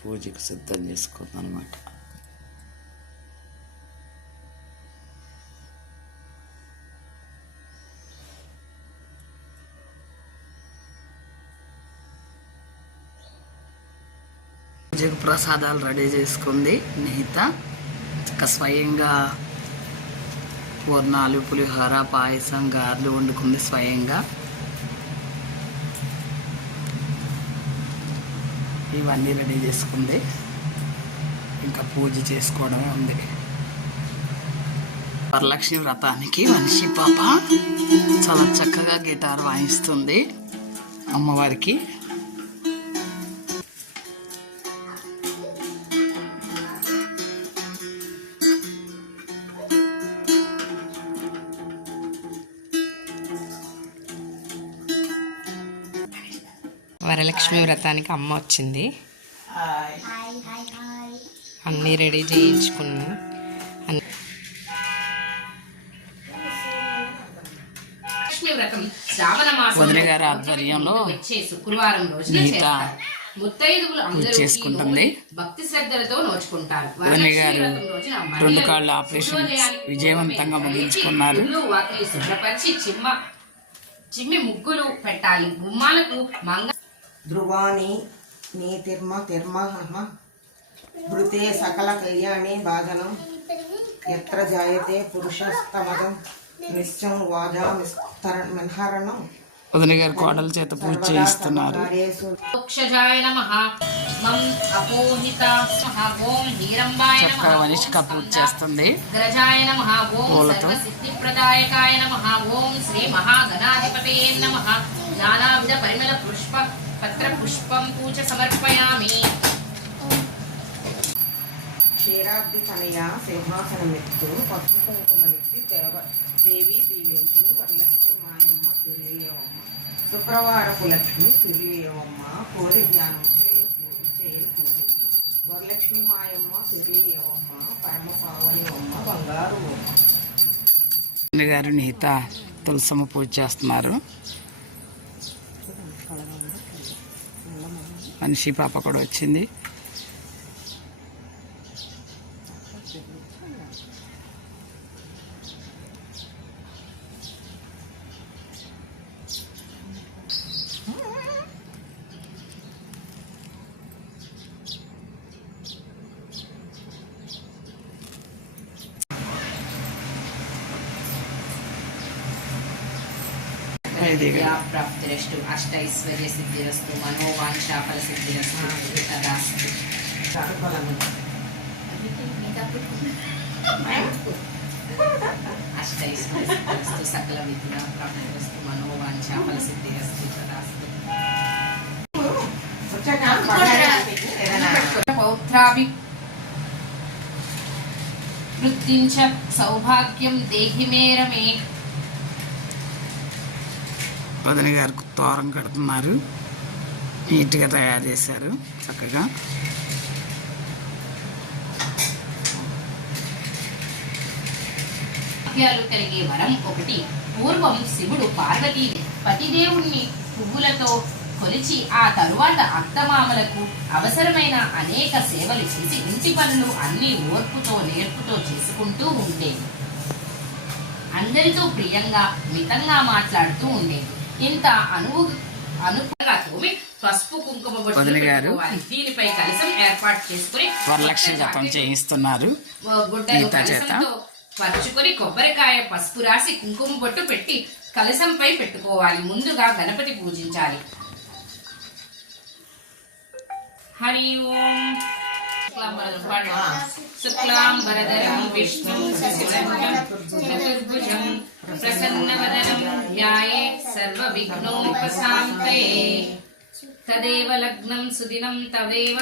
పూజకు సిద్ధం చేసుకుందనమాట. పూజకు ప్రసాదాలు రెడీ చేసుకుంది నిహిత. స్వయంగా పూర్ణాలు, పులిహోర, పాయసం, గారెలు వండుకుంది స్వయంగా. ఇవన్నీ రెడీ చేసుకుంది. ఇంకా పూజ చేసుకోవడమే ఉంది. వరలక్ష్మి వ్రతానికి మనిషి పాప చాలా చక్కగా గిటార్ వాయిస్తుంది అమ్మవారికి. వరలక్ష్మి వ్రతానికి అమ్మ వచ్చింది. అన్నీ రెడీ చేయించుకున్నాం. వదిన గారి ఆధ్వర్యంలో శుక్రవారం రోజున పూజ చేసుకుంటుంది. భక్తి శ్రద్ధలతో నోచుకుంటారు. వదిన గారు 2 కాళ్ళ ఆపరేషన్ విజయవంతంగా ముగించుకున్నారు. శుభ్రపరిచి చిమ్మి ముగ్గులు పెట్టాలి. గుమ్మాలకు మంగ ధ్రువాణి నీ తిర్మ భృతే సకల కళ్యాణి భాజనం ఎత్ర జాయతే పురుషస్తమదం నిశ్చం వాజామిహరణం. వదిన గారు కోడల చేత పూజ చేయిస్తున్నారు. చక్కగా వనిష్క పూజ చేస్తుంది పూలతో. నానావిధ పరిమళ పత్ర పుష్పం పూజ సమర్పయామి. క్షీరాబ్ది తనయ సింహాసనమెత్తు పసుపు కుంకుమనిచ్చి దేవి దీవించు వరలక్ష్మి మాయమ్మ తిరియేవమ్మ. శుక్రవారపు లక్ష్మి తిరియేవమ్మ కోరి ధ్యానం చేయ పూజించు. వరలక్ష్మి మాయమ్మ తిరియేవమ్మ పరమ పావని అమ్మ బంగారు అమ్మ. గారు నిహిత తులసమ్మ పూజ చేస్తున్నారు. మనిషి పాప కూడా వచ్చింది. ప్రాప్తిరస్తు అష్టైశ్వర్య సిద్ధిరస్తు మనోవాంఛాఫల సిద్ధిరస్తు తదాస్తు. అష్టైశ్వర్య సిద్ధిరస్తు సకల విద్యా ప్రాప్తిరస్తు మనోవాంఛాఫల సిద్ధిరస్తు తదాస్తు. పౌత్రాభి వృత్తిం చ సౌభాగ్యం దేహి మే రమే. వదిన గారికి తోరం కడుతున్నారు. నీట్గా తయారు చేశారు చక్కగా. కలిగే వరం ఒకటి. పూర్వం శివుడు పార్వతీ పతిదేవుణ్ణి పువ్వులతో కొలిచి ఆ తరువాత అత్తమామలకు అవసరమైన అనేక సేవలు చేసి ఇంటి పనులు అన్ని ఓర్పుతో నేర్పుతో చేసుకుంటూ ఉండేది. అందరితో ప్రియంగా మితంగా మాట్లాడుతూ ఉండేది. ఇంత అనుకుగా తోమి పసుపు కుంకుమ దీనిపై కలశం ఏర్పాటు చేసుకుని వరలక్ష్మి వ్రతం చేయిస్తున్నారు. కలశంతో పరుచుకొని కొబ్బరికాయ పసుపు రాసి కుంకుమ బొట్టు పెట్టి కలశంపై పెట్టుకోవాలి. ముందుగా గణపతి పూజించాలి. హరి ఓం. శుక్లాంబరధరం విష్ణుం శశివర్ణం చతుర్భుజం ప్రసన్నవదనం ధ్యాయేత్ సర్వవిఘ్నోపశాంతయే. తదేవ లగ్నం సుదినం తదేవ